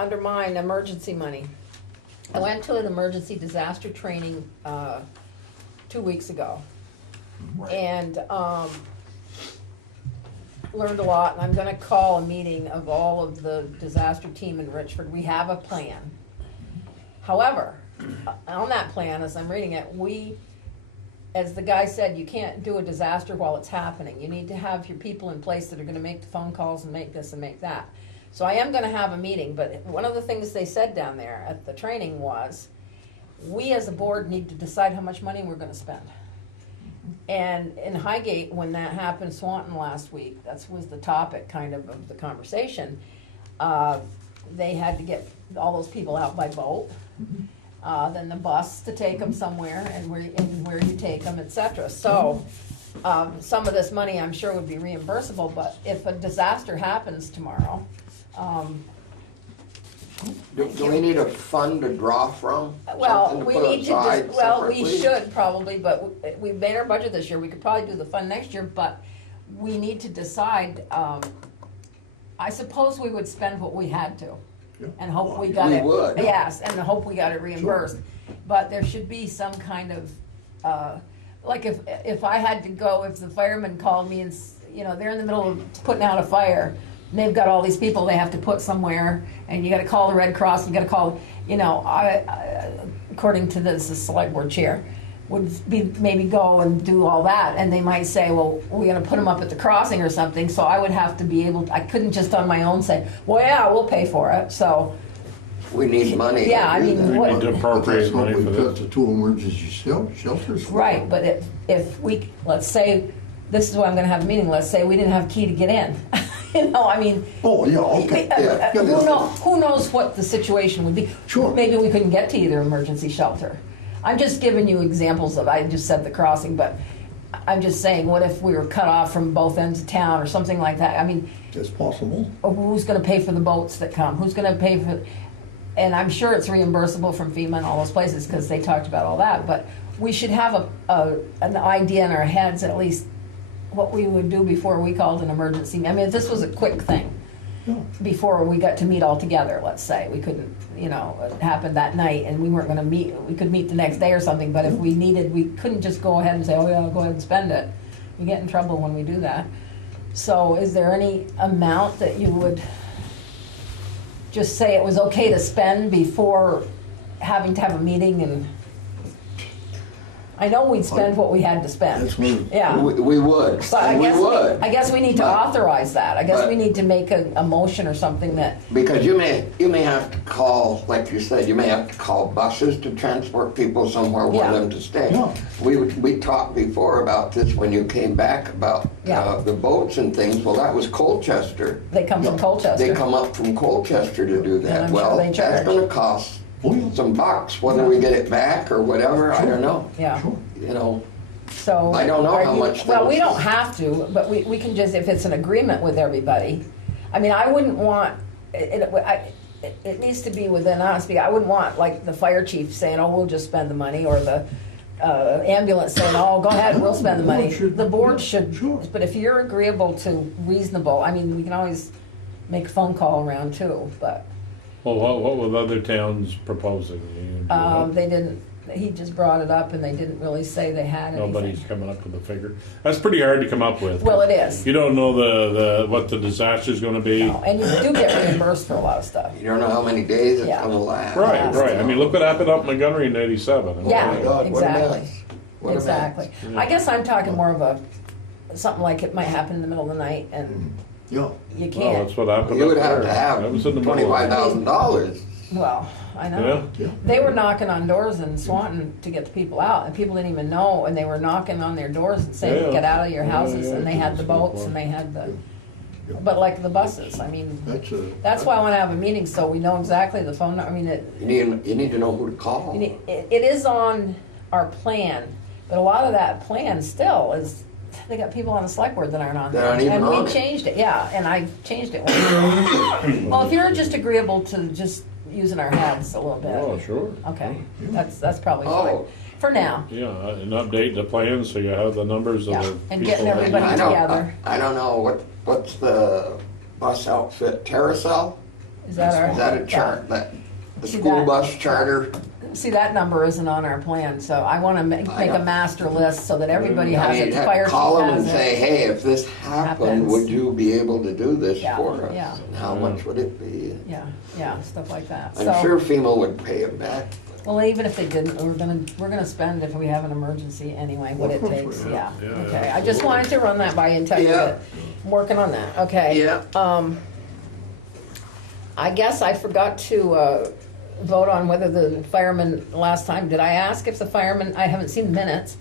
under mine, emergency money. I went to an emergency disaster training 2 weeks ago. And learned a lot, and I'm gonna call a meeting of all of the disaster team in Richford. We have a plan. However, on that plan, as I'm reading it, as the guy said, you can't do a disaster while it's happening. You need to have your people in place that are gonna make the phone calls and make this and make that. So I am gonna have a meeting, but one of the things they said down there at the training was, we as a board need to decide how much money we're gonna spend. And in Highgate, when that happened, Swanton last week, that was the topic kind of the conversation. They had to get all those people out by boat, then the bus to take them somewhere, and where you take them, etc. So some of this money, I'm sure, would be reimbursable. But if a disaster happens tomorrow, do we need a fund to draw from? well, Something we put need to aside just, well, we separately? should probably, but we've made our budget this year. We could probably do the fund next year, but we need to decide. I suppose we would spend what we had to, and hope we got it. We would. Yes, and hope we got it reimbursed. But there should be some kind of, like if I had to go, if the firemen called me and they're in the middle of putting out a fire. And they've got all these people they have to put somewhere, and you gotta call the Red Cross, you gotta call, I according to the select board chair, would be maybe go and do all that, and they might say, well, we're gonna put them up at the crossing or something, so I would have to be able, I couldn't just on my own say, well, yeah, we'll pay for it, so. We need money. Yeah, I mean, We what- need to appropriate That's what money we for put this. the two emergency shelters for. Right, but if we, let's say, this is why I'm gonna have a meeting, let's say we didn't have key to get in. I mean. Oh, yeah, okay. Yeah. Who knows what the situation would be? Sure. Maybe we couldn't get to either emergency shelter. I'm just giving you examples of, I just said the crossing, but I'm just saying, what if we were cut off from both ends of town or something like that? I mean, It's possible. who's gonna pay for the boats that come? Who's gonna pay for, and I'm sure it's reimbursable from FEMA and all those places, because they talked about all that, but we should have an idea in our heads, at least, what we would do before we called an emergency. I mean, if this was a quick thing, Yeah. before we got to meet all together, let's say, we couldn't, it happened that night and we weren't gonna meet, we could meet the next day or something, but if we needed, we couldn't just go ahead and say, oh yeah, go ahead and spend it. We get in trouble when we do that. So is there any amount that you would just say it was okay to spend before having to have a meeting? And I know we'd spend what we had to spend. That's what. Yeah. We would, But I and we guess, would. I guess we need to But- authorize that. I guess but- we need to make a motion or something that, Because you may have to call, like you said, you may have to call buses to transport people somewhere Yeah. for them to stay. Yeah. We talked before about this when you came back about Yeah. the boats and things. Well, that was Colchester. they come from Yeah. Colchester. They come up from Colchester to do And that. I'm sure Well, they that's charge. gonna cost Oh, yeah. some bucks, whether we get it back or whatever, I don't know. Yeah, Sure. so. I don't know are how you- much Well, we things- don't have to, but we can just, if it's an agreement with everybody. I mean, I wouldn't want, it needs to be within us, because I wouldn't want, like, the fire chief saying, oh, we'll just spend the money, or the ambulance saying, oh, go ahead, we'll spend the money. The board should, Sure. but if you're agreeable to reasonable, I mean, we can always make a phone call around too, but. Well, what were the other towns proposing? They didn't, he just brought it up and they didn't really say they had anything. Nobody's coming up with a figure. That's pretty hard to come up with. Well, it is. You don't know what the disaster's gonna be. No, and you do get reimbursed for a lot of stuff. You don't know how many days it's Yeah. gonna last. Right, right. I mean, look what happened up in Montgomery in '87. Yeah. Oh my God, what a exactly. mess. What a mess. Exactly. I guess I'm talking more of something like it might happen in the middle of the night and Yeah. you Well, can't, that's what happened You up would have there. to have That was in the middle of- $25,000. well, I know. Yeah. They were knocking on doors in Swanton to get the people out, and people didn't even know, and they were knocking on their doors and saying, Yeah. get out of your Yeah, houses, yeah, and they had the that's a good boats point. and they had the, Yeah. but like the buses, I mean, that's why I wanna have a meeting, so we know exactly the phone, I mean, You need to know who to call. it is on our plan, but a lot of that plan still is, they got people on the select board that aren't on That there. aren't even And on we it. changed it, yeah, and I changed it. Well, if you're just agreeable to just using our heads a little Oh, bit, sure. okay, that's probably fine, Oh. for now. Yeah, and update the plan so you have the numbers of Yeah, the and people getting that- everybody I don't, together. I don't know, what's the bus outfit, Terracell? Is that our? Is that a chart, the See school that? bus charter? See, that number isn't on our plan, so I wanna make a master list so that everybody I has mean, it, the fire chief call them and has say, it. hey, if this happened, Happens. would you be able to do this Yeah, for us? yeah. And how much would it be? Yeah, stuff like that, I'm so. sure FEMA would pay it back. Well, even if they didn't, we're gonna spend if we have an emergency anyway, what it Of course takes, we yeah, Yeah, okay. I just wanted to run that by you and tell you Yeah. that I'm working on that, okay? Yeah. I guess I forgot to, vote on whether the firemen, last time, did I ask if the firemen, I haven't seen the minutes,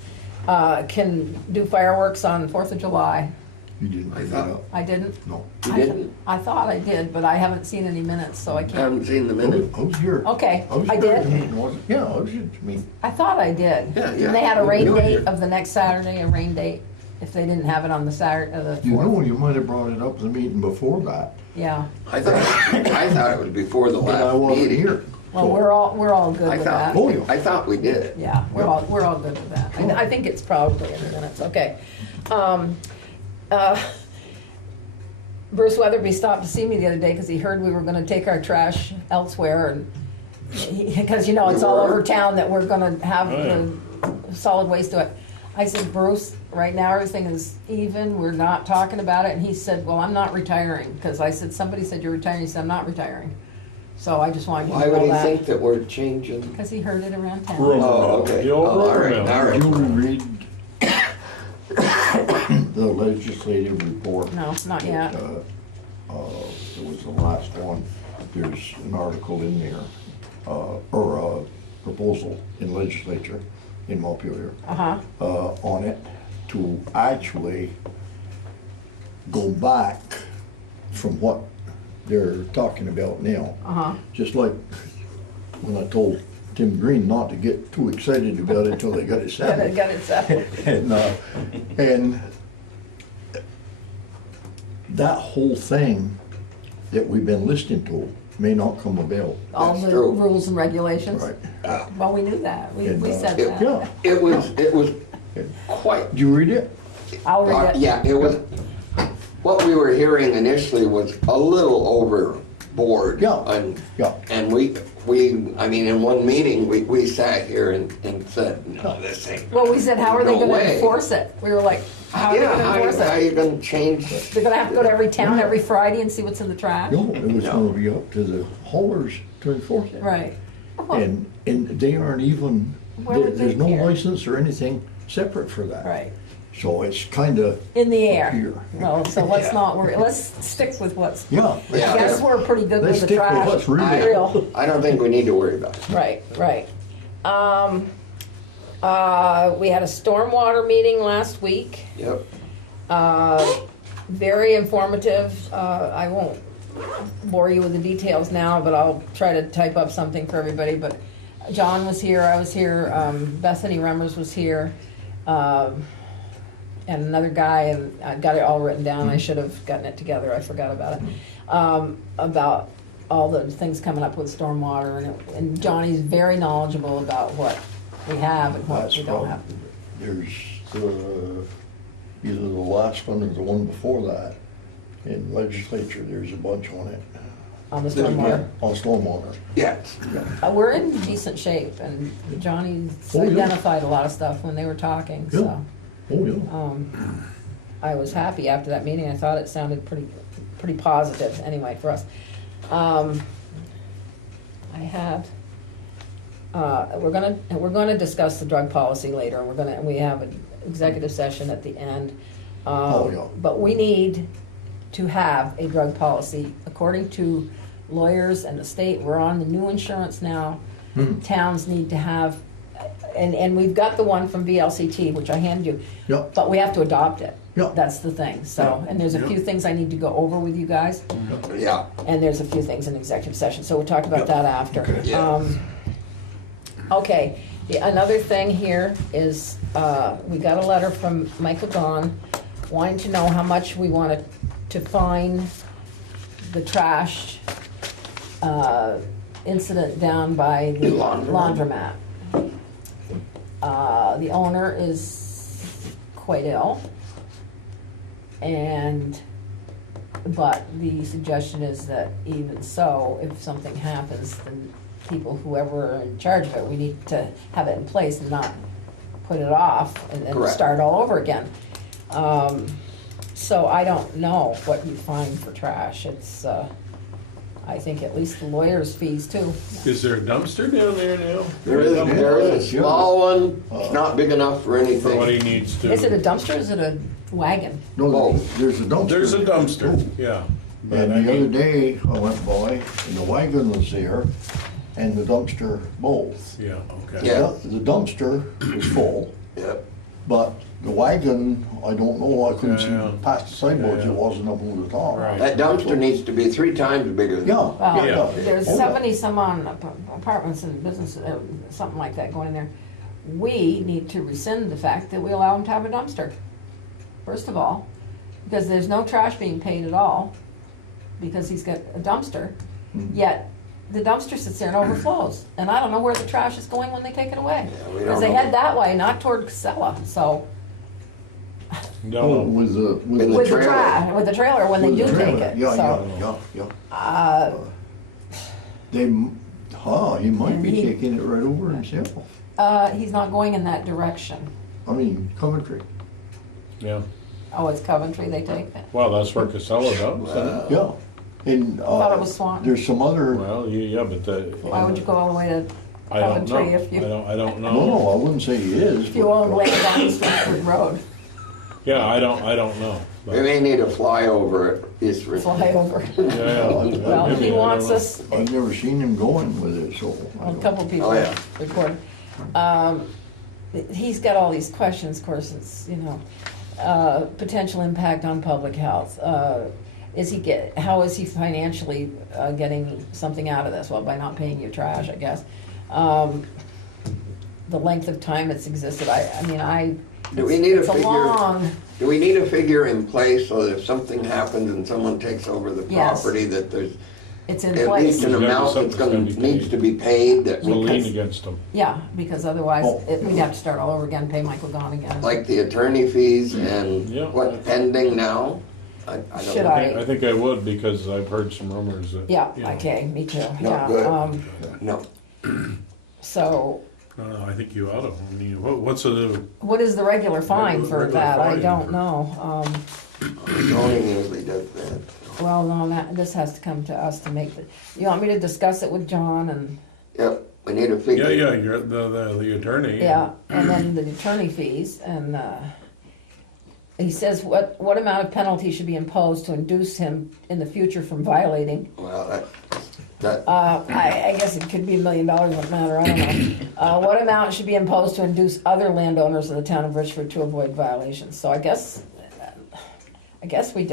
can do fireworks on 4th of July? You didn't bring that up. I didn't? No. You didn't? I thought I did, but I haven't seen any minutes, so I I can't. haven't seen the minute. I was here. Okay, was I here at did? the meeting, wasn't I? Yeah, I was at the meeting. I thought I did. Yeah, yeah. And they had a rain You were date here. of the next Saturday, a rain date, if they didn't have it on the Saturday, the You 4th. know, you might have brought it up at the meeting before that, Yeah, I thought it was before the but I last wasn't meeting. here. well, So- we're all good I with thought, that. Oh, yeah. I thought we did. Yeah, we're all good with that. I think it's probably in the minutes, okay. Bruce Weatherby stopped to see me the other day because he heard we were gonna take our trash elsewhere and, because you know, it's all over town that we're gonna have the solid waste to it. I said, Bruce, right now everything is even, we're not talking about it, and he said, well, I'm not retiring, because I said, somebody said you're retiring, he said, I'm not retiring. So I just wanted you Why to would know he that, think that we're changing? because he heard it around town. Rumor Oh, mill. okay. The old Oh, all rumor right, mill. all right. Did you read the legislative report? No, not yet. It was the last one. There's an article in there, or a proposal in legislature in Montpelier, Uh-huh, on it to actually go back from what they're talking about now. uh-huh. Just like when I told Tim Green not to get too excited about it until they got it settled. Got it settled. And that whole thing that we've been listening to may not come about. All That's the true. rules and regulations. Right. Well, we knew that, we And, said it- that. Yeah. It was quite, Did you read it? I'll read it. yeah, it was, what we were hearing initially was a little overboard. Yeah. Yeah. And we, I mean, in one meeting, we sat here and said, no, this ain't. Well, we said, how are they No gonna way. enforce it? We were like, how are they Yeah, gonna enforce how it? you gonna change? They're gonna have to go to every town every Friday and see what's in the trash? No, it was No. gonna be up to the haulers to enforce it. Right. And they aren't even, Where would there's they no care? license or anything separate for that. Right. So it's kinda, In the air. Here. Well, so let's not worry, let's stick with what's, yeah. I Yeah. guess we're pretty good Let's with the stick with trash. what's real. Real. I don't think we need to worry about it. Right, right. We had a stormwater meeting last week. Yep. Very informative. I won't bore you with the details now, but I'll try to type up something for everybody. But John was here, I was here, Bethany Remmers was here, and another guy, and I got it all written down. I should have gotten it together, I forgot about it. About all the things coming up with stormwater, and Johnny's very knowledgeable about what we have and what That's we don't probably, have. there's either the last one or the one before that. In legislature, there's a bunch on it, On the There's stormwater. on stormwater. Yes. We're in decent shape, and Johnny's Oh, yeah. identified a lot of stuff when they were talking, Yeah. so. Oh, yeah. I was happy after that meeting, I thought it sounded pretty positive, anyway, for us. I had, we're gonna discuss the drug policy later, we have an executive session at the end. Oh, yeah. But we need to have a drug policy, according to lawyers and the state, we're on the new insurance now. Towns need to have, and we've got the one from VLCT, which I handed you. Yeah. But we have to adopt it. Yeah. That's the thing, so, and there's a few things I need to go over with you guys, Yeah. and there's a few things in executive session, so we'll talk about that after. Okay. Yeah. Okay, another thing here is, we got a letter from Michael Gahn wanting to know how much we wanted to fine the trash, incident down by the Laundromat. laundromat. The owner is quite ill, and But the suggestion is that even so, if something happens, then people, whoever are in charge of it, we need to have it in place and not put it off and Correct. start all over again. So I don't know what you find for trash. It's, I think at least the lawyer's fees too. Is there a dumpster down there now? There is a small one, it's not big enough for For what he anything. needs to. Is it a dumpster or is it a wagon? No, there's a dumpster. There's a dumpster, yeah. But And I the other mean, day, I went by, and the wagon was there, and the dumpster both. yeah, okay. Yeah. The dumpster was full, Yep. but the wagon, I don't know, I couldn't Yeah. see past the sidewalks, Yeah. it wasn't up on the top. Right. That dumpster needs to be 3 times bigger than. Yeah. Well, Yeah. there's Oh, yeah. 70 some on apartments and businesses, something like that going in there. We need to rescind the fact that we allow them to have a dumpster, first of all, because there's no trash being paid at all, because he's got a dumpster, yet the dumpster sits there and overflows, and I don't know where the trash is going when they take it away. Yeah, we Because don't they know. head that way, not toward Casella, so, Oh, No, with the, In with the the. with the trailer. trash, with the trailer when they with do the take trailer. it, Yeah, so. yeah. They, he might be He- taking it right over himself. He's not going in that direction. I mean, Coventry. yeah. Oh, it's Coventry they take it? Well, that's where Casella dumps, isn't it? Yeah. And, Thought it was Swanton. there's some other, Well, yeah, but the. Why would you go all the way to I don't know. Coventry if you, I don't no, know. I wouldn't say he is. if you but, own land on Richford Road, Yeah, I don't know. We But- may need a flyover at East Richmond. fly over. Yeah, Well, maybe, he I wants don't know. us, I've never seen him going with it, so. I well, a don't- couple people Oh, yeah. reported. He's got all these questions, of course, it's, you know, potential impact on public health. How is he financially getting something out of this? Well, by not paying your trash, I guess. The length of time it's existed, Do we need a it's a figure? long, Do we need a figure in place so that if something happens and someone takes over the Yes. property, that there's it's in at place. least an There's gotta be amount something that's that's gonna, gonna be needs paid. to be paid that We'll we lean can, against them. Yeah, because otherwise, Oh. we'd have to start all over again, pay Michael Gahn again. like the attorney fees and Yeah. what's pending now? I don't Should know. I- I think I would, because I've heard some rumors that. Yeah, you know, okay, me too, No, yeah. good. No, So, No, I think you ought to. I mean, what's the, what is the regular fine for Regular that? I fine. don't know. zoning usually does that. Well, no, this has to come to us to make the, you want me to discuss it with John and, Yep, we need a figure. yeah, you're the attorney. yeah, and then the attorney fees, and, he says what amount of penalty should be imposed to induce him in the future from violating. Well, that, I guess it could be $1 million, wouldn't matter, I don't know. What amount should be imposed to induce other landowners of the town of Richford to avoid violations? So I guess we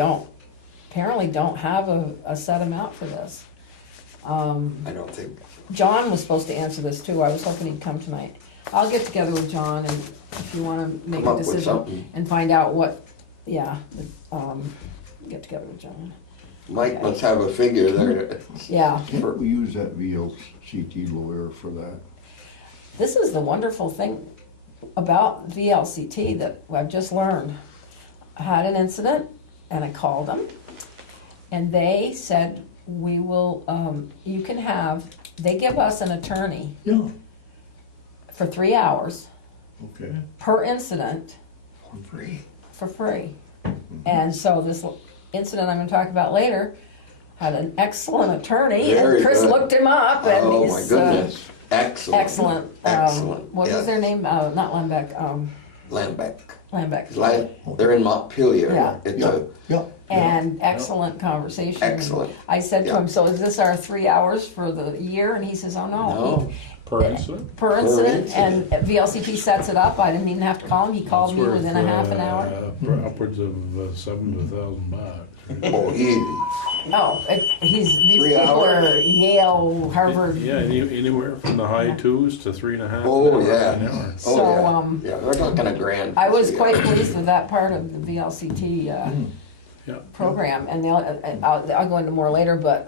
apparently don't have a set amount for this. I don't think, John was supposed to answer this too, I was hoping he'd come tonight. I'll get together with John and if you wanna make Come a up with decision something. and find out what, get together with John. Mike must have a figure there. Yeah. Can't we use that VLCT lawyer for that? This is the wonderful thing about VLCT that I've just learned. I had an incident and I called them and they said, we will, they give us an attorney Yeah, for 3 hours okay, per incident for free. for free. And so this incident I'm gonna talk about later had an excellent attorney Very and Chris good. looked him up and Oh, he's my goodness. Excellent. excellent. Excellent, What is yes. their name? Not Lembeck, Lambeck. Lambeck. It's like, they're in Montpelier. Yeah. It's Yeah, a, yeah. And excellent conversation. Excellent. I said to Yeah. him, so is this our 3 hours for the year? And he says, oh, no. no, Per incident? Per incident, and VLCT sets it up. I didn't even have to call him. He called me It's worth, within a half an hour. Upwards of $7,000 to $1,000. oh, easy. No, these 3 people hours? are Yale, Harvard. Yeah, anywhere from the high twos to 3.5. Oh, an yeah. hour. Oh, So, yeah. Yeah, we're talking a grand. I was for quite 3 hours. pleased with that part of the VLCT Yeah. program, and I'll go into more later, but,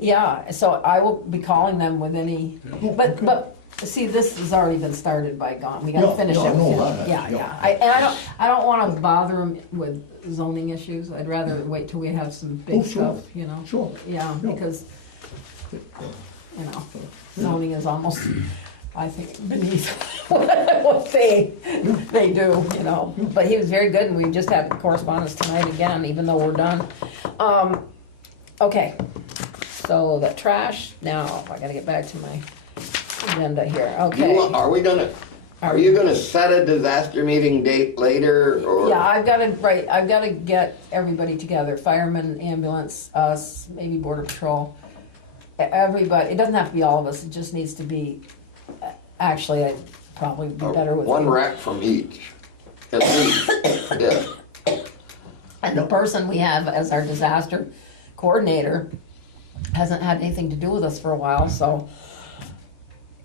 yeah, so I will be calling them with any, but See, this has already been started by Gone, we Yeah, gotta finish yeah, I it. know that, Yeah, yeah. yeah, I don't wanna bother him with zoning issues, I'd rather wait till we have some Oh, big sure. stuff, you know? Sure. Yeah, Yeah. because, you know, zoning is almost, I think, beneath what they do, you know? But he was very good, and we just had correspondence tonight again, even though we're done. Okay, so the trash, now, I gotta get back to my agenda here, okay. Are you gonna set a disaster meeting date later, or? Yeah, I've gotta get everybody together, firemen, ambulance, us, maybe border patrol. Everybody, it doesn't have to be all of us, it just needs to be, actually, I'd probably be better with. One rec from each, at least, yeah. And the person we have as our disaster coordinator hasn't had anything to do with us for a while, so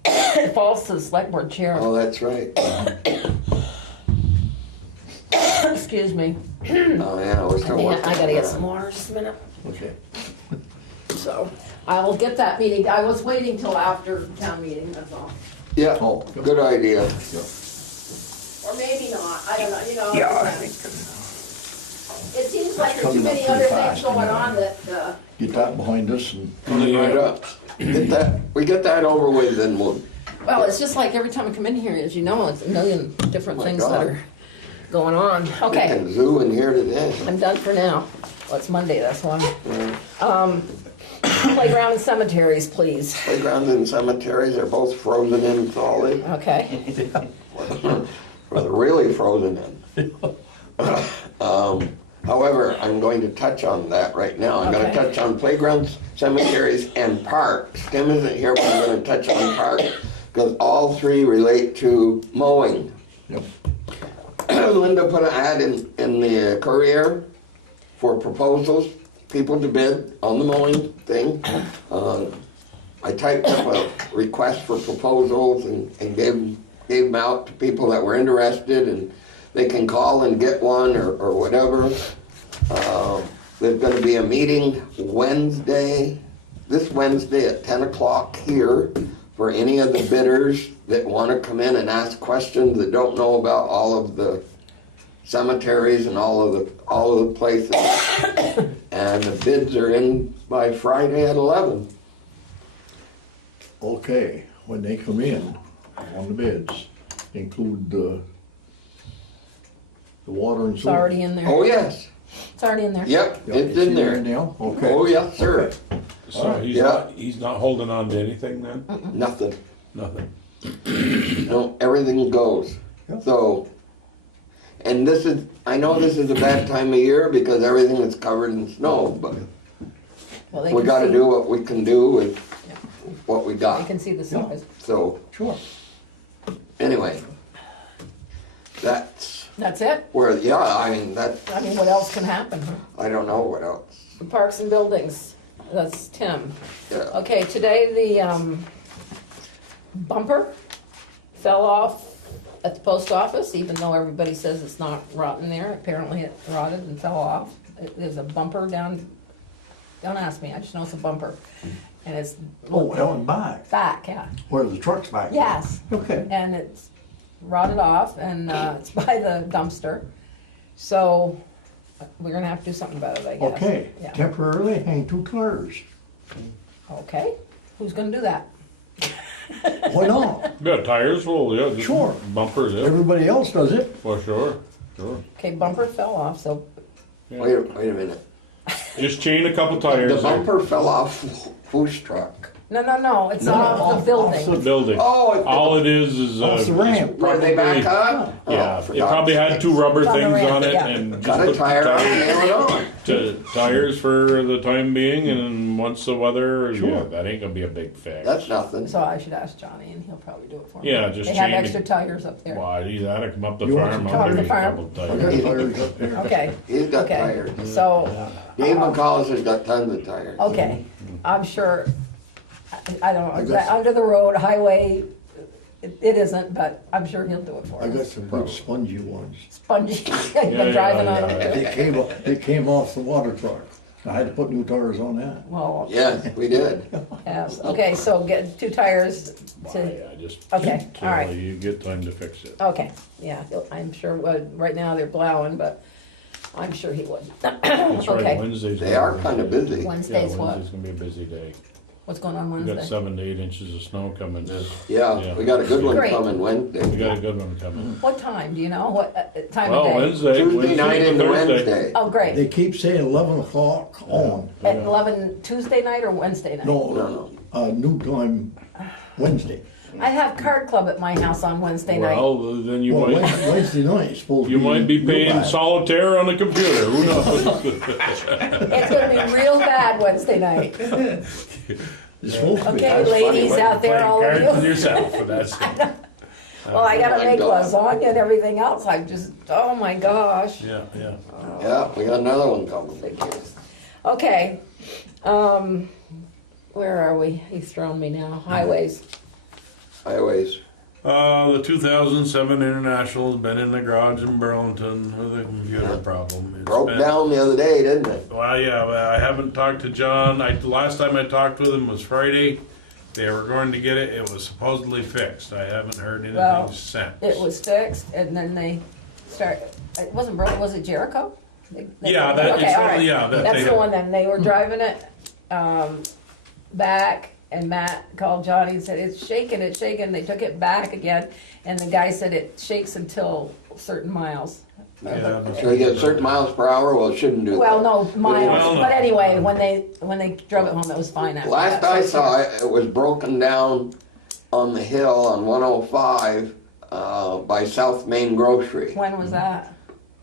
it falls to the select board chair. Oh, that's right. Excuse me. Oh, yeah, we're still working. I gotta on get that. some more, just a minute. Okay. So, I will get that meeting, I was waiting till after town meeting, that's all. Yeah, Oh, good idea. Or maybe not, I don't know, you know. Yeah, I it seems like there's too coming up many pretty other fast, things going you know. on that, Get that behind us and, Right up. We get that over with, then we'll, well, it's just like every time I come in here, as you know, it's a million different My things God. that are going on. Okay, get the zoo in here today. I'm done for now. Well, it's Monday, that's why. Playground and cemeteries, please. Playgrounds and cemeteries are both frozen in solid, Okay, or they're really frozen in. However, I'm going to touch on that right now. I'm gonna Okay. touch on playgrounds, cemeteries, and parks. Tim isn't here, but I'm gonna touch on parks, because all three relate to mowing. yep. Linda put an ad in the Courier for proposals, people to bid on the mowing thing. I typed up a request for proposals and gave them out to people that were interested, and they can call and get one or whatever. There's gonna be a meeting this Wednesday at 10 o'clock here for any of the bidders that wanna come in and ask questions that don't know about all of the cemeteries and all of the places. And the bids are in by Friday at 11. Okay, when they come in on the bids, include the water and it's sewer. already in there. Oh, yes, It's already in there. yep, Yep, it's in there. now, okay. Oh, yes, sir. So Yeah. he's not holding on to anything then? Nothing. Nothing. No, everything goes. Yep. So, and I know this is a bad time of year because everything is covered in snow, but Well, they we can gotta see- do what we can do with Yeah. what we They got. can see the size. So, Sure. anyway, that's That's it? where, yeah, I mean, I mean, what else can happen, huh? I don't know what else. Parks and buildings, that's Tim. Yeah. Okay, today the bumper fell off at the post office, even though everybody says it's not rotten there. Apparently it rotted and fell off. There's a bumper down, don't ask me, I just know it's a bumper. And it's Oh, Ellen back, back, yeah. where the truck's back. Yes. Okay. And it's rotted off and it's by the dumpster. So we're gonna have to do something about it, I guess. Okay, Yeah. temporarily hang 2 tires. Okay, who's gonna do that? Why not? Yeah, tires, well, yeah, just Sure. bumpers, yeah, Everybody else does it. well, sure. Okay, bumper fell off, so Yeah. Wait a minute. Just chain a couple tires. The bumper fell off whose truck? no, it's not off the The building. building. Oh, All it is Off the ramp. where they back probably- up? Yeah, Oh, for it probably God's had sake. 2 rubber It's on the things ramp, on it yeah. and just Got a put the tire on and nail it on. tires for the time being, and then once the weather, yeah, Sure. that ain't gonna be a big fix. That's nothing. So I should ask Johnny and he'll probably do it for me. Yeah, just They have chain extra the- tires up there. Why, he's had to come up the You want farm, some I'll tires? bring you a Farm? couple I tires. got tires up there. He's Okay, got okay, tires. so, Dave McCall's has got tons of tires. okay, I'm sure, I don't know, I is got- that under the road, highway, it isn't, but I'm sure he'll do it for I got us. some good spongy ones. Spongy, Yeah, been driving yeah, on yeah. it. They came off the water truck. I had to put new tires on that. Well, Yes, we did. yes, okay, so get 2 tires to, Yeah, just. Okay, till all right. You get time to fix it. okay, yeah, I'm sure, right now they're plowing, but I'm sure he would. That's right, Okay, Wednesday's. They gonna are be- kind of busy. Yeah, Wednesday's what? Wednesday's gonna be a busy day. What's going on We got Wednesday? 7 to 8 inches of snow coming. Yeah, we got a good one Great. coming We Wednesday. got a good one coming. What time, do you know, what time Well, of day? Wednesday. Tuesday night to into Thursday. Wednesday. Oh, great, They keep saying 11 o'clock on. at 11 Tuesday night or Wednesday night? No, new time Wednesday. I have card club at my house on Wednesday night. Well, then you Well, might, Wednesday night is supposed to you be. might be real paying bad. solitaire on the computer, who knows? It's gonna be real bad Wednesday night. It's supposed to be. Okay, That's funny, ladies what- out there, all of Cards with you. yourself, and that's. Well, I gotta my make God. lasagna and everything else, I'm just, oh my gosh. Yeah, yeah. Yeah, we got another one coming. Figures. Okay, where are we? He's thrown me now. Highways. Highways. The 2007 International has been in the garage in Burlington with a computer problem. It's Broke been- down the other day, didn't it? Well, yeah, well, I haven't talked to John. Last time I talked with him was Friday. They were going to get it. It was supposedly fixed. I haven't heard anything Well, since. It was fixed and then they it wasn't Burlington, was it Jericho? Yeah, that- Okay, it's- all right. yeah, that That's they- the one then. They were driving it, back and Matt called Johnny and said, it's shaking. They took it back again and the guy said it shakes until certain miles. Yeah, So you get certain miles per hour, well, it shouldn't do that. Well, no, miles, Well, no. but anyway, when they drove it home, it was fine after Last that. I So- saw it, it was broken down on the hill on 105 by South Main Grocery. When was that?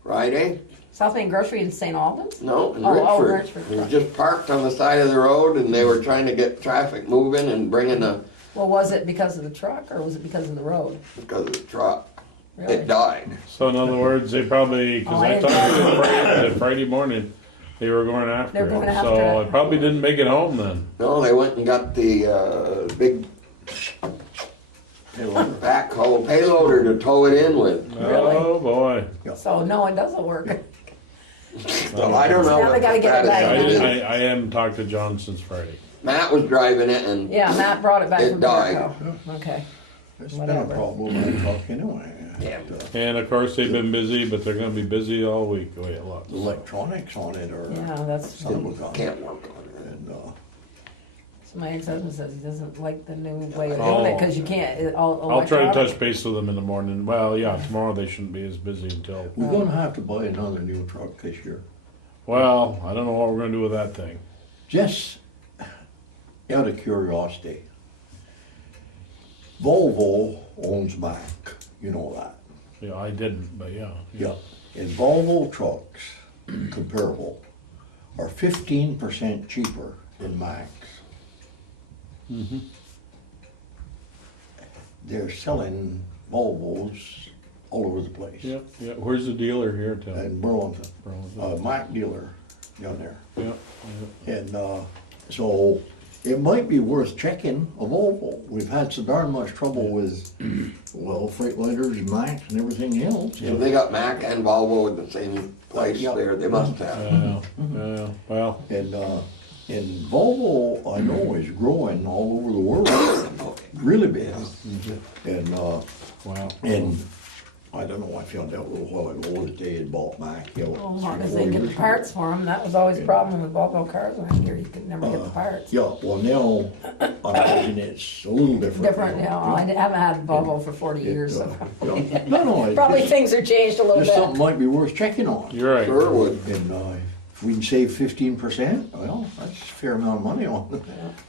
Friday? South Main Grocery in St. Albans? No, in Oh, Richford. Richford. It was just parked on the side of the road and they were trying to get traffic moving and bringing the, Well, was it because of the truck or was it because of the road? because of the truck. Really? It died. So in other words, they probably, because Oh, I I didn't talked to know. them Friday morning, they were going after They're it. going after So it. it probably didn't make it home then. No, they went and got the big backhoe payloader to tow it in with. Really? Oh, boy. So no, it doesn't work. So I don't know. Now they gotta get it what back. that is. I hadn't talked to John since Friday. Matt was driving it and Yeah, Matt brought it back It from died. Jericho. Okay. It's been a Whatever. problem with that truck anyway. Yeah. And of course, they've been busy, but they're gonna be busy all week, the way it looks. The electronics on it are. Yeah, that's, Son of a gun. can't work on it. And, so my ex-husband says he doesn't like the new way of Oh. doing it, cause you can't, all I'll try to electronic. touch base with them in the morning. Well, yeah, tomorrow they shouldn't be as busy until, we're gonna have to buy another new truck this year. well, I don't know what we're gonna do with that thing. Just out of curiosity, Volvo owns Mack, you know that. Yeah, I didn't, but yeah. Yeah. And Volvo trucks, comparable, are 15% cheaper than Mack's. They're selling Volvos all over the place. Yeah, yeah. Where's the dealer here, Tim? In Burlington, Burlington. Mack dealer down there. Yeah, And so it might be worth checking a Volvo. We've had so darn much trouble with, well, Freightliners, Mack, and everything else. So they got Mack and Volvo in the same place Yeah. there, they must have. yeah. Well, And Volvo, I know, is growing all over the world, really big. And wow. and I don't know, I found out a little while ago that they had bought Mack. Well, as long as they get the parts for them, that was always a problem with Volvo cars around here, you could never get the parts. Yeah, well now, I imagine it's a little different. Different, you know, I haven't had a Volvo for 40 years, so Yeah. No, it's probably just- things are changed a little just something bit. might be worth checking on. You're right. Sure would. And if we can save 15%, well, that's a fair amount of money on it.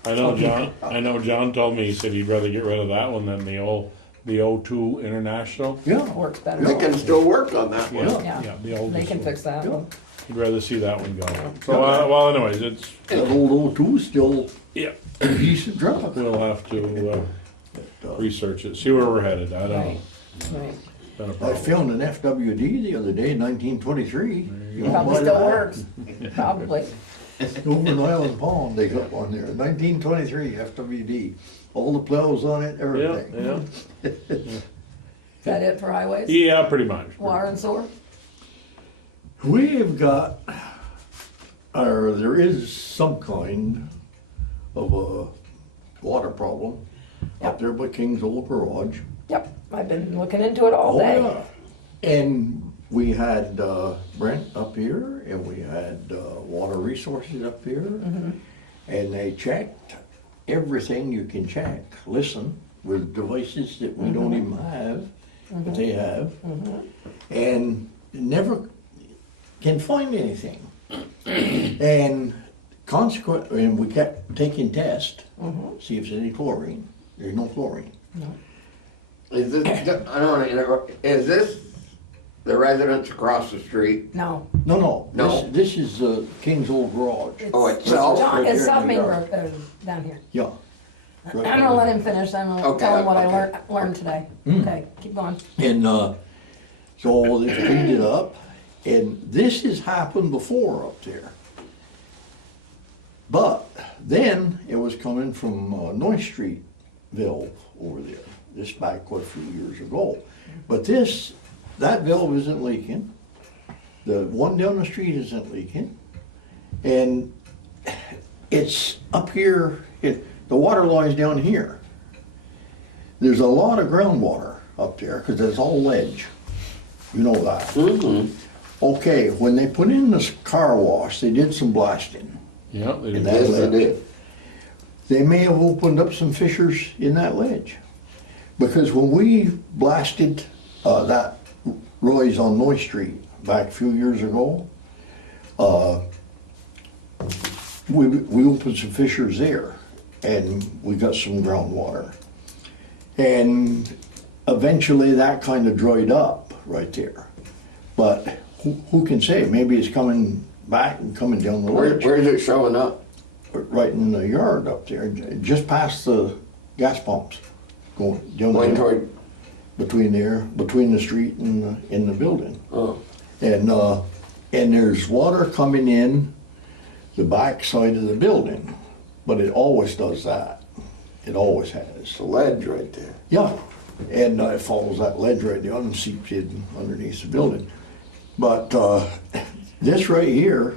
I know John told me, he said he'd rather get rid of that one than the O2 International. Yeah, Works better. They can still work on that one. Yeah. Yeah, the old. They can fix that one. He'd rather see that one go. So, well, anyways, it's, that old O2 is still yeah, a decent truck. we'll have to But, research it, see where we're headed. I don't know. Right, right. Been a I problem. found an FWD the other day, 1923. You won't Probably buy still that. works, probably. Over in Island Pond, they got one there, 1923 FWD. All the plows on it, Yeah, everything. yeah. Is that it for highways? Yeah, pretty much. Water and sewer? We've got there is some kind of a water problem up there by King's old garage. Yep, I've been looking into it all Oh, day. yeah. And we had Brent up here, and we had Water Resources up here, and they checked everything you can check, listen, with devices that we don't even have, but they have, and never can find anything. And consequently, and we kept taking tests, see if there's any chlorine. There's no chlorine. Is this, I don't wanna interrupt, is this the residents across the street? No. No. No. This is King's old garage. Oh, itself? John, Right it's here in South the Main yard. Road, down here. Yeah. Right I'm gonna let him finish, I'm gonna Okay, tell him what I okay. learned today. Okay, keep going. And so they cleaned it up, and this has happened before up there. But then it was coming from North Streetville over there, this back quite a few years ago. But that valve isn't leaking, the one down the street isn't leaking, and it's up here, the water line's down here. There's a lot of groundwater up there, because it's all ledge, you know that. Mm-hmm. Okay, when they put in this car wash, they did some blasting. Yeah, they And did. that Yes, they ledge. did. They may have opened up some fissures in that ledge. Because when we blasted that Roy's on Noy Street back a few years ago, we opened some fissures there, and we got some groundwater. And eventually that kind of dried up right there. But who can say? Maybe it's coming back and coming down the ledge. Where's it showing up? Right in the yard up there, just past the gas pumps, going down Going there, toward, between the street and the building. oh, And there's water coming in the back side of the building, but it always does that. It always has. it's a ledge right there. Yeah, and it follows that ledge right down and seeps in underneath the building. But this right here,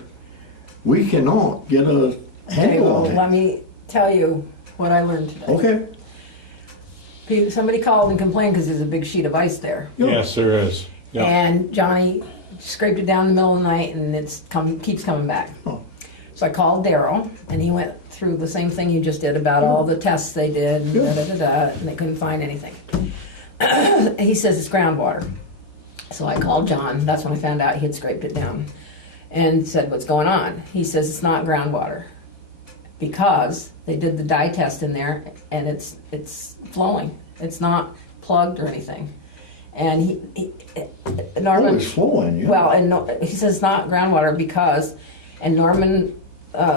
we cannot get a Okay, handle well, on let it. me tell you what I learned today. Okay, Somebody called and complained because there's a big sheet of ice there. Yes, there is. Yeah. And Johnny scraped it down in the middle of the night and keeps coming back. Oh. So I called Daryl and he went through the same thing you just did about all the tests they did and and they couldn't find anything. He says it's groundwater. So I called John, that's when I found out he had scraped it down, and said, what's going on? He says it's not groundwater because they did the dye test in there and it's flowing. It's not plugged or anything. And Norman, oh, it's flowing, yeah. well, and he says it's not groundwater because, and Norman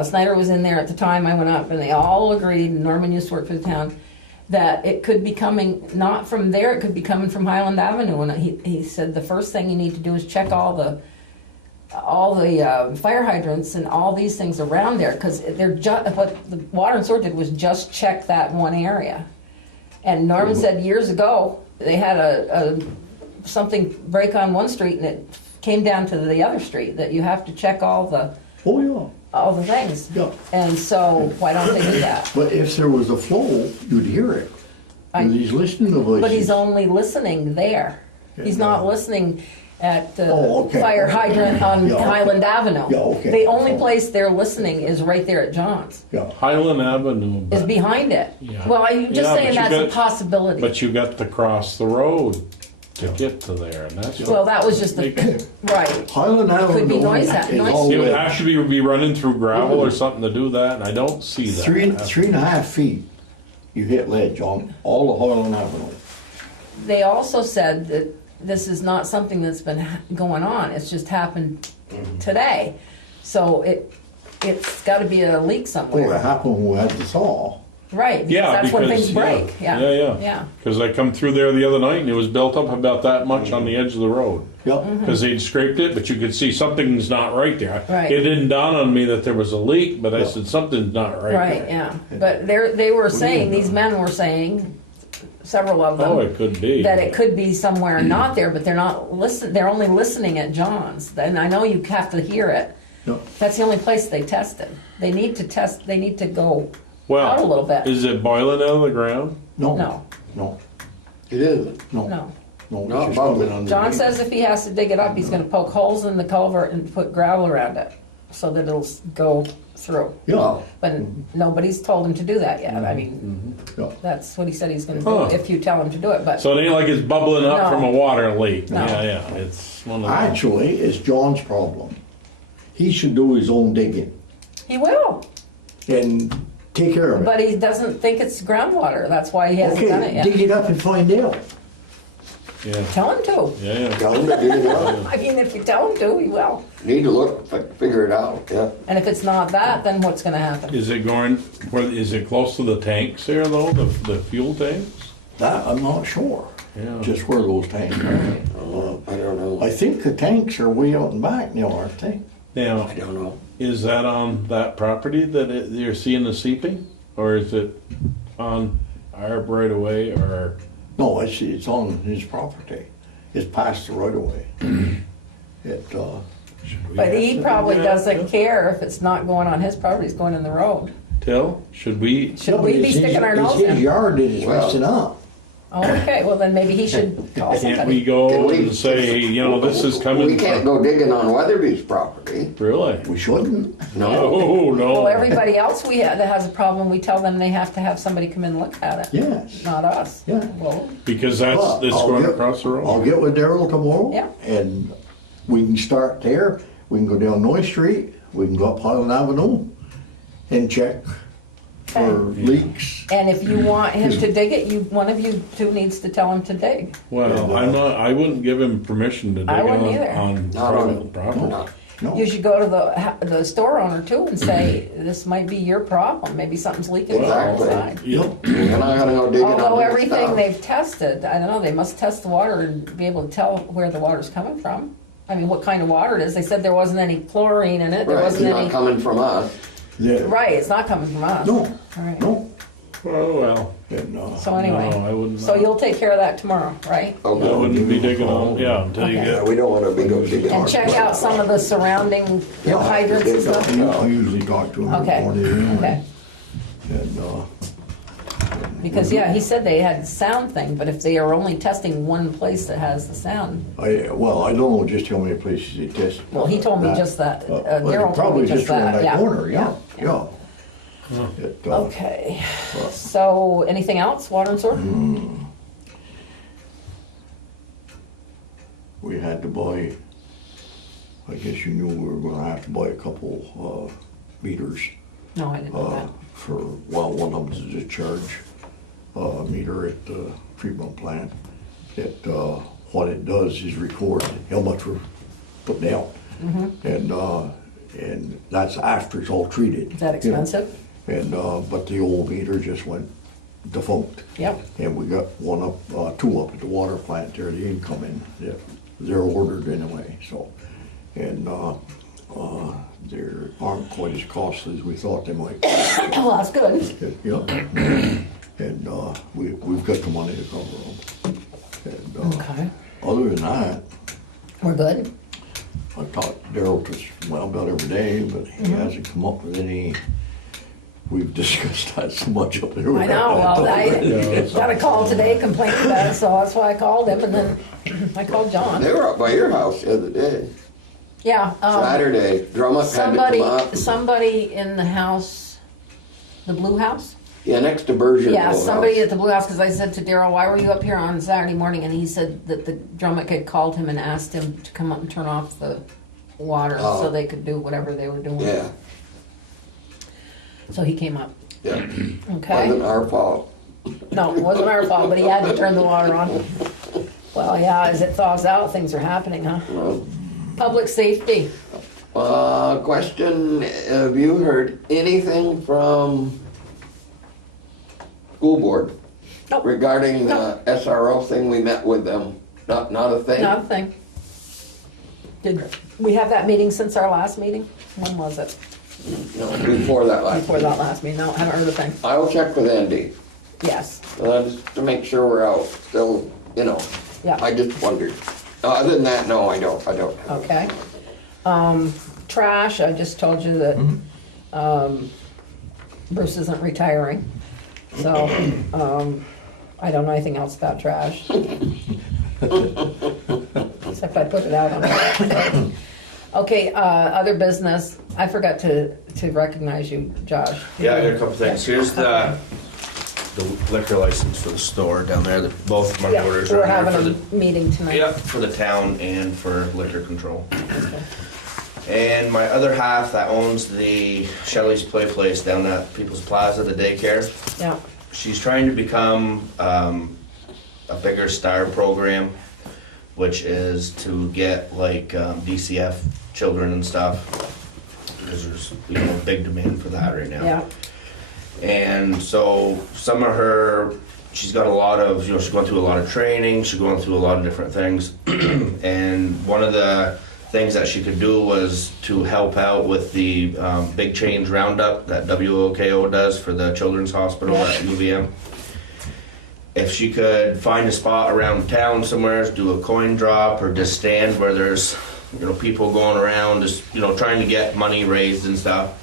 Snyder was in there at the time I went up, and they all agreed, Norman used to work for the town, that it could be coming, not from there, it could be coming from Highland Avenue. And he said the first thing you need to do is check all the fire hydrants and all these things around there, because they're just, what the water and sewer did was just check that one area. And Norman said years ago, they had something break on one street and it came down to the other street, that you have to check all the things. Yeah. And so why don't they do that? But if there was a flow, you'd hear it. I- With these listening devices. But he's only listening there. He's not listening at the Oh, okay. fire hydrant on Yeah, okay. Highland Avenue. Yeah, okay. The only place they're listening is right there at John's, Yeah. Highland Avenue. is But, behind it. Yeah. Well, I'm just Yeah, saying but you that's a got- possibility. but you got to cross the road to get to there, and that's Well, that was just the, right. Highland Avenue Could be noise- is noise- all It would ledge. actually be running through gravel or something to do that, and I don't see that. 3.5 feet, you hit ledge on all of Highland Avenue. They also said that this is not something that's been going on, it's just happened today. So it's gotta be a leak Oh, it somewhere. happened when we had the thaw. Right, because Yeah, that's when because- things break, yeah. Yeah. Because I come through there the other night and it was built up about that much on the edge of the road. Yep. Because they'd scraped it, but you could see something's not right there. Right. It didn't dawn on me that there was a leak, but I Yeah. said, something's not right Right, there. yeah, but they were saying, these men were saying, several of Oh, them, it could be. that it could be somewhere not there, but they're not they're only listening at John's. And I know you have to hear it, No. That's the only place they tested. They need to test, they need to go out a little Well, bit. is it boiling out of the ground? No, No, It isn't. no, no. no, Not it's just above coming it. underneath. John says if he has to dig it up, he's gonna poke holes in the culvert and put gravel around it, so that it'll go through. Yeah, But nobody's told him to do that yet. I mean, yeah. that's what he said he's gonna Huh. do, if you tell him to do it, but, So it ain't like it's bubbling up No. from a water leak. No. Yeah, yeah, it's one of those. Actually, it's John's problem. He should do his own digging he will. and take care of it. But he doesn't think it's groundwater, that's why he hasn't done it Okay, yet. dig it up and find out. Yeah, Tell him to. yeah, yeah. Tell them to dig it up. I mean, if you tell him to, he will. Need to look, figure it out, yeah. And if it's not that, then what's gonna happen? Is it going, is it close to the tanks there though, the fuel tanks? That, I'm not sure, Yeah. just where those tanks are. I don't know. I think the tanks are way out and back now, aren't they? Now, I don't know. is that on that property that you're seeing the seeping? Or is it on our right away or? No, it's on his property. It's past the right of way. It, should we But have he to probably do that? doesn't care if it's not going on his property, it's going in the road. Till, should we, Should we be it's his- sticking our nose It's his in? yard that is Well- messing up. Oh, okay, well then maybe he should call can't we somebody. go Can we- and say, you know, this is coming We can't from? go digging on Weatherby's property. Really? We shouldn't. No. Oh, no. Well, everybody else that has a problem, we tell them they have to have somebody come in and look at it, Yes. not us. Yeah. Well, Because that's, But it's I'll going get- across the I'll road. get with Daryl tomorrow. Yeah. And we can start there. We can go down Noy Street. We can go up Highland Avenue and check for leaks. and if you want him to dig it, one of you two needs to tell him to dig. Well, I wouldn't give him permission to dig I wouldn't either. on Not on- private property. No. No. You should go to the store owner too and say, this might be your problem, maybe something's leaking on the Exactly. outside. Yep. We're not gonna go digging on Although his everything stuff. they've tested, I don't know, they must test the water and be able to tell where the water's coming from. I mean, what kind of water it is. They said there wasn't any chlorine in it, there Right, it's wasn't not any, coming from us. Yeah. right, it's not coming from us. No, All right. no. Oh, well, And, So anyway, no, I wouldn't. so you'll take care of that tomorrow, right? I Okay. wouldn't be digging on, yeah, until you Okay. Yeah, get, we don't wanna be go digging. And check out some of the surrounding hydrants and stuff? I usually talk to him in the Okay, morning anyway. okay. And, Because, yeah, he said they had sound thing, but if they are only testing one place that has the sound, I don't know just how many places they test. well, he told me just that, Well, Daryl told me probably just around that, yeah. corner, yeah, yeah. It, Okay, so anything else, water and sewer? We had to buy, I guess you knew we were gonna have to buy a couple, meters, No, I didn't know that. for, well, one of them's a discharge, meter at the treatment plant. It, what it does is record how much we're putting out. And that's after it's all treated. Is that expensive? And, but the old meter just went defunct. Yep. And we got one up, two up at the water plant there, the incoming, they're ordered anyway, so. And, they aren't quite as costly as we thought they might. Well, that's good. Yeah. And, we've got the money to cover them. And, Okay. other than that, We're good? I talked to Daryl just, well, about every day, but he hasn't come up with any, we've discussed that so much up there. I know, well, I Yeah. got a call today complaining about it, so that's why I called him, and then I called John. They were up by your house the other day, Yeah, Saturday, Drummond had to come up. somebody in the house, the blue house? Yeah, next to Berger's Yeah, old somebody house. at the blue house, because I said to Daryl, why were you up here on Saturday morning? And he said that the Drummond had called him and asked him to come up and turn off the water so Oh. they could do whatever they were doing. Yeah, So he came up, yeah, okay? wasn't our fault. No, it wasn't our fault, but he had to turn the water on. Well, yeah, as it thaws out, things are happening, huh? Well, Public safety. question, have you heard anything from school board Nope. regarding the SRO thing? We met with them, not a thing? Not a thing. Did we have that meeting since our last meeting? When was it? No, before that last. Before that last meeting? No, haven't heard a thing. I will check with Andy, Yes, just to make sure we're out, still, yeah, I just wondered. Other than that, no, I don't. okay. Trash, I just told you that, Bruce isn't retiring, so, I don't know anything else about trash. Except I put it out on the Okay, other business, I forgot to recognize you, Josh. Yeah, I got a couple things. Here's the liquor license for the store down there, that both my Yeah, orders we're are here for having the, a meeting tonight. yeah, for the town and for liquor control. And my other half that owns the Shelley's Play Place down at People's Plaza, the daycare, Yeah, she's trying to become a bigger STAR program, which is to get like DCF children and stuff, because there's a big demand for that right now. yeah, And so some of her, she's got a lot of, she's going through a lot of training, she's going through a lot of different things. And one of the things that she could do was to help out with the Big Change Roundup that WOKO does for the Children's Hospital at UVM. If she could find a spot around town somewhere, do a coin drop, or just stand where there's, people going around, just, trying to get money raised and stuff.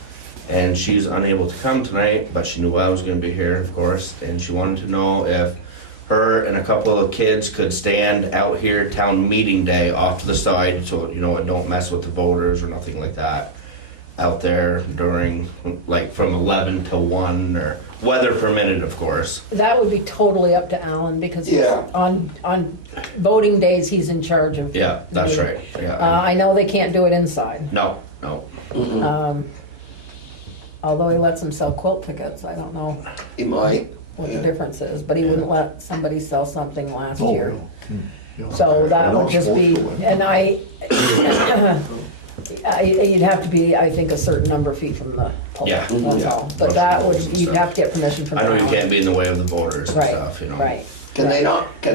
And she's unable to come tonight, but she knew I was gonna be here, of course, and she wanted to know if her and a couple of kids could stand out here town meeting day off to the side, so, it don't mess with the voters or nothing like that, out there during, like, from 11 to 1, or weather permitted, of course. that would be totally up to Alan, because Yeah. on voting days, he's in charge of. Yeah, the that's meeting. right, yeah. I know they can't do it inside, No. although he lets them sell quilt tickets, I don't know He might. what the Yeah. difference is, but he wouldn't let somebody sell something last Oh, year. yeah. So that We're would not just be, supposed to. and you'd have to be, I think, a certain number of feet from the pole, Yeah. that's Yeah. all. But that would, you'd have to get permission from I know you Alan. can't be in the way of the voters and Right, stuff, right. Can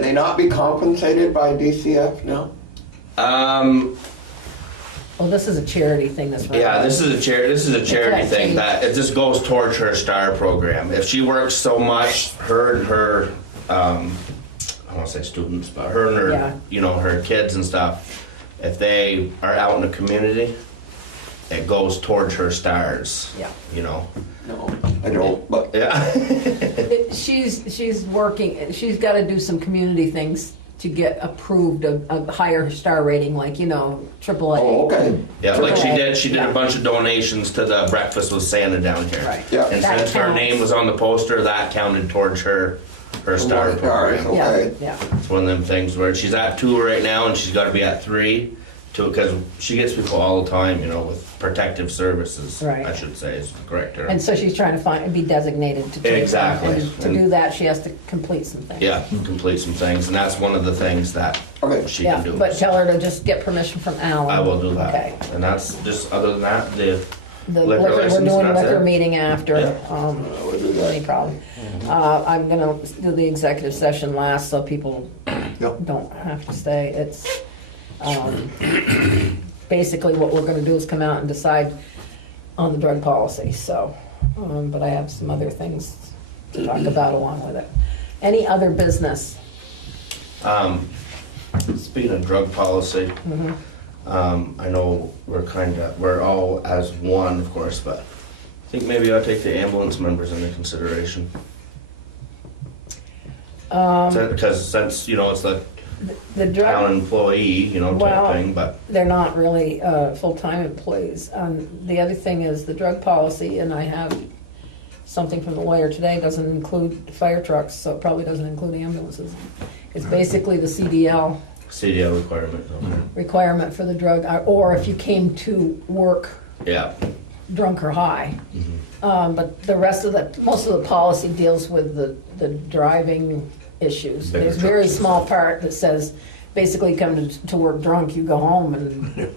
they not be compensated by DCF now? Well, this is a charity thing, this. Yeah, this is a charity can't thing change. that it just goes towards her STAR program. If she works so much, her and her, I don't want to say students, but her and her, Yeah. Her kids and stuff, if they are out in the community, it goes towards her stars. Yeah. No, I don't, but Yeah. She's working, she's gotta do some community things to get approved of a higher star rating, like, AAA. oh, okay. Yeah, like she did Yeah. a bunch of donations to the Breakfast with Santa down here. Right. Yeah. And That since her counts. name was on the poster, that counted towards her STAR Stars, program. okay. Yeah, yeah, It's one of them things where she's at 2 right now, and she's got to be at 3, because she gets people all the time, with protective services. Right. I should say is the correct term. and so she's trying to be designated to take them. Exactly. And to do that, she has to complete some things. Yeah, complete some things, and that's one of the things that Okay. she Yeah, can do. but tell her to just get permission from Alan. I will do that. Okay. And that's just other than that, the The liquor liquor, we're license, doing that's liquor it? meeting after, Yeah. any problem. I'm gonna do the executive session last, so people Yep. don't have to stay. It's, basically what we're gonna do is come out and decide on the drug policy, so, but I have some other things to talk about along with it. Any other business? Speaking of drug policy, I know we're all as one, of course, but I think maybe I'll take the ambulance members into consideration. Because since, it's the The town drug, employee, type Well- thing, but they're not really, full-time employees. The other thing is the drug policy, and I have something from the lawyer today, doesn't include fire trucks, so it probably doesn't include ambulances. It's basically the CDL CDL requirement. Okay. requirement for the drug, or if you came to work Yeah. drunk or high. But the rest of most of the policy deals with the driving issues. Bigger There's a very trucks. small part that says, basically come to work drunk, you go home and.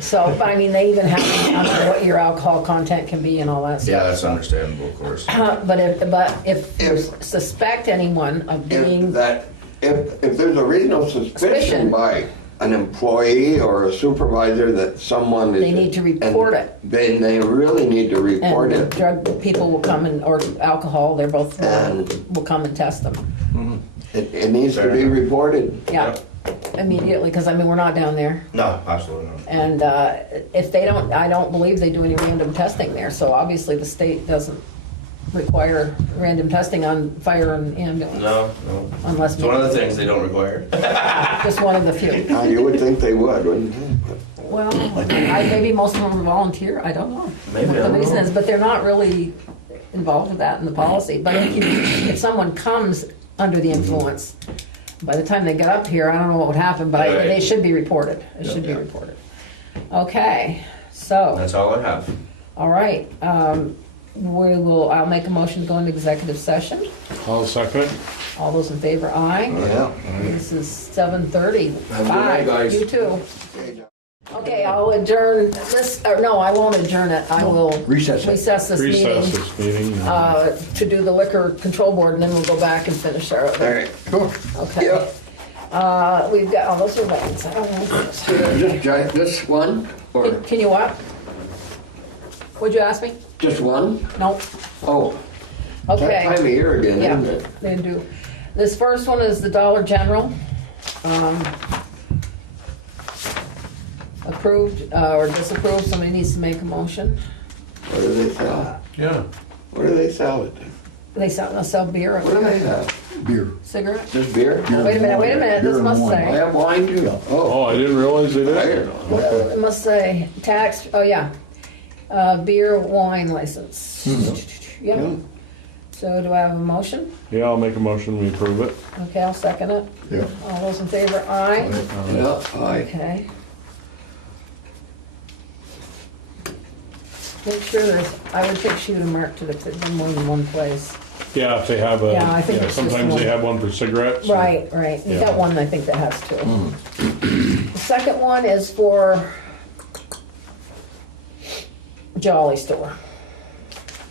So, but I mean, they even have, I don't know what your alcohol content can be and all that stuff. Yeah, that's understandable, of course. But if you suspect anyone of being, If there's a reasonable Suspicion. suspicion by an employee or a supervisor that someone is. they need to report it. Then they really need to report And it. drug people will come or alcohol, they're both, And- will come and test them. It needs to be reported. Yeah, immediately, because I mean, we're not down there. No, absolutely not. And if they don't, I don't believe they do any random testing there, so obviously the state doesn't require random testing on fire and ambulance. No. Unless. It's one of the things they don't require. Just one of the few. You would think they would, wouldn't you? Well, maybe most of them are volunteer, I don't know. Maybe, What I the don't reason know. is, but they're not really involved with that in the policy. But if someone comes under the influence, by the time they get up here, I don't know what would happen, but Right. they should be reported. It should be reported. Okay, so, That's all I have. all right. I'll make a motion to go into executive session. I'll second it. All those in favor, aye. Yeah. This is 7:30. Have a good night, Bye. guys. You too. Okay, I'll adjourn this, or no, I won't adjourn it. I will Recess it. recess this Recess meeting this meeting. to do the liquor control board, and then we'll go back and finish our All other. right. Sure. Okay. Yep. We've got, those are reins. I don't know. Just one, or Can you what? What'd you ask me? just one? Nope. Oh, that Okay. time of year again, Yeah, isn't it? they do. This first one is the Dollar General. Approved or disapproved, somebody needs to make a motion. What do they sell? Yeah. What do they sell it? They sell beer What do and they have? Beer. cigarettes. Just beer? Wait a minute, this must I say, have wine too. Oh, I didn't realize they did. it must say tax, oh yeah, beer wine license. Yep. Yeah. So do I have a motion? Yeah, I'll make a motion, we approve it. Okay, I'll second it. Yeah. All those in favor, aye. Yeah, aye. Okay. Make sure I would think she would have marked it if it's in more than one place. Yeah, if they have a, Yeah, I think it's just sometimes they one. have one for cigarettes. Right. You Yeah. got one, I think, that has two. The second one is for Jolly Store.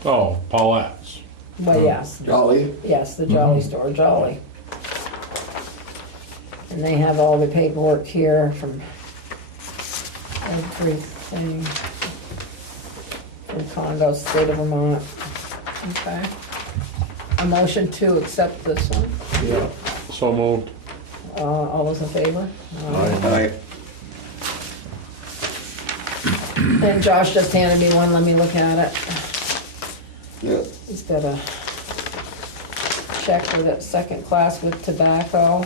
Oh, Paulette's. Well, yes, Jolly. yes, the Jolly Store, Jolly. And they have all the paperwork here from everything. From Congo, state of Vermont. Okay. A motion to accept this one. Yeah. So moved. All those in favor? Aye. And Josh just handed me one, let me look at it. Yeah. He's got a check for that second class with tobacco.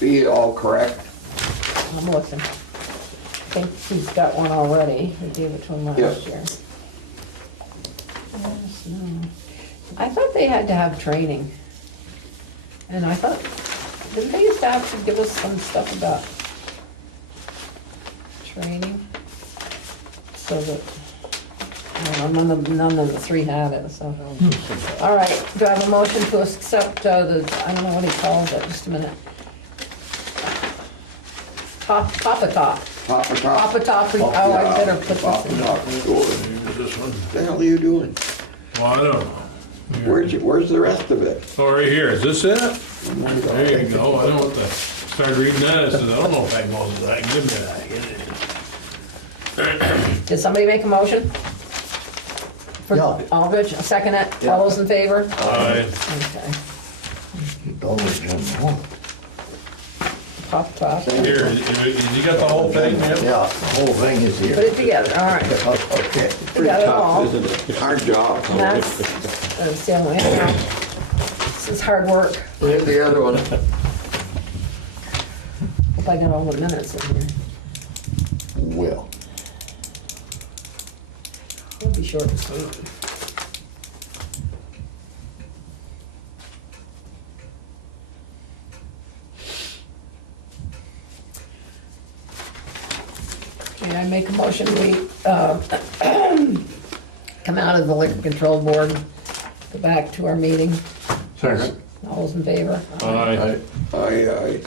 Be all correct. I'm looking. I think he's got one already. We gave it to him last Yeah. year. Yes, no. I thought they had to have training. And I thought, didn't they used to have to give us some stuff about training? So that, I don't know, none of the three had it, so. All right, do I have a motion to accept I don't know what he calls it, just a minute. Papa Top. Papa Papa Top. Top, oh, I better put Papa this in. Top store. This one. What the hell are you doing? Well, I don't know. Where's the rest of it? Oh, right here, is this it? There you go, I don't want to start reading that, I said, I don't know if that goes, I give me that. Did somebody make a motion? For Yeah. Aldrich, second it, Yeah. all those in favor? Aye. Okay, Dollars have one. Pop top, put Here, you got the whole thing, Yeah, man? the whole thing is here. it together, all right. Okay. We got it all. Isn't it? Hard job. And that's the other way. This is hard work. Here's the other one. Hope I got all the minutes in here. Well, It'll be short and sweet. Okay, I make a motion, we come out of the liquor control board, go back to our meeting. second. All those in favor? Aye. Aye, aye.